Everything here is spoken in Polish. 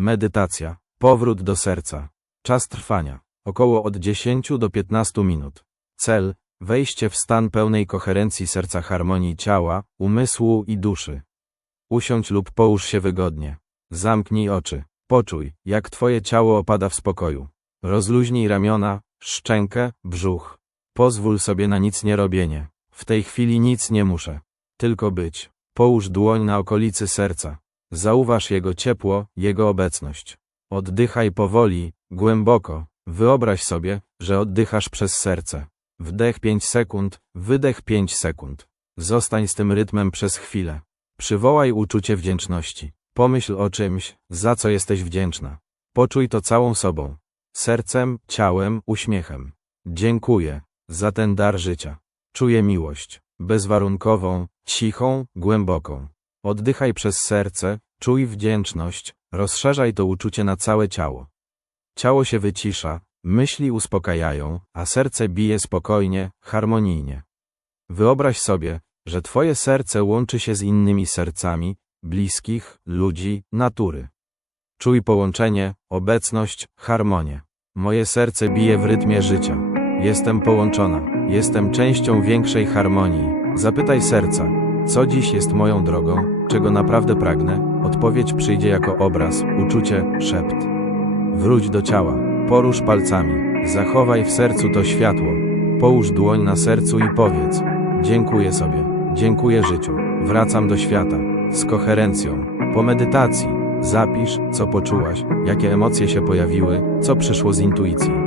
Medytacja. Powrót do serca. Czas trwania. Około od 10 do 15 minut. Cel. Wejście w stan pełnej koherencji serca harmonii ciała, umysłu i duszy. Usiądź lub połóż się wygodnie. Zamknij oczy. Poczuj, jak twoje ciało opada w spokoju. Rozluźnij ramiona, szczękę, brzuch. Pozwól sobie na nic nie robienie. W tej chwili nic nie muszę. Tylko być. Połóż dłoń na okolicy serca. Zauważ jego ciepło, jego obecność. Oddychaj powoli, głęboko. Wyobraź sobie, że oddychasz przez serce. Wdech 5 sekund, wydech 5 sekund. Zostań z tym rytmem przez chwilę. Przywołaj uczucie wdzięczności. Pomyśl o czymś, za co jesteś wdzięczna. Poczuj to całą sobą. Sercem, ciałem, uśmiechem. Dziękuję za ten dar życia. Czuję miłość. Bezwarunkową, cichą, głęboką. Oddychaj przez serce, czuj wdzięczność, rozszerzaj to uczucie na całe ciało. Ciało się wycisza, myśli uspokajają, a serce bije spokojnie, harmonijnie. Wyobraź sobie, że twoje serce łączy się z innymi sercami, bliskich, ludzi, natury. Czuj połączenie, obecność, harmonię. Moje serce bije w rytmie życia. Jestem połączona, jestem częścią większej harmonii. Zapytaj serca, co dziś jest moją drogą, czego naprawdę pragnę? Odpowiedź przyjdzie jako obraz, uczucie, szept. Wróć do ciała, porusz palcami, zachowaj w sercu to światło. Połóż dłoń na sercu i powiedz: Dziękuję sobie, dziękuję życiu, wracam do świata, z koherencją. Po medytacji, zapisz, co poczułaś, jakie emocje się pojawiły, co przyszło z intuicji.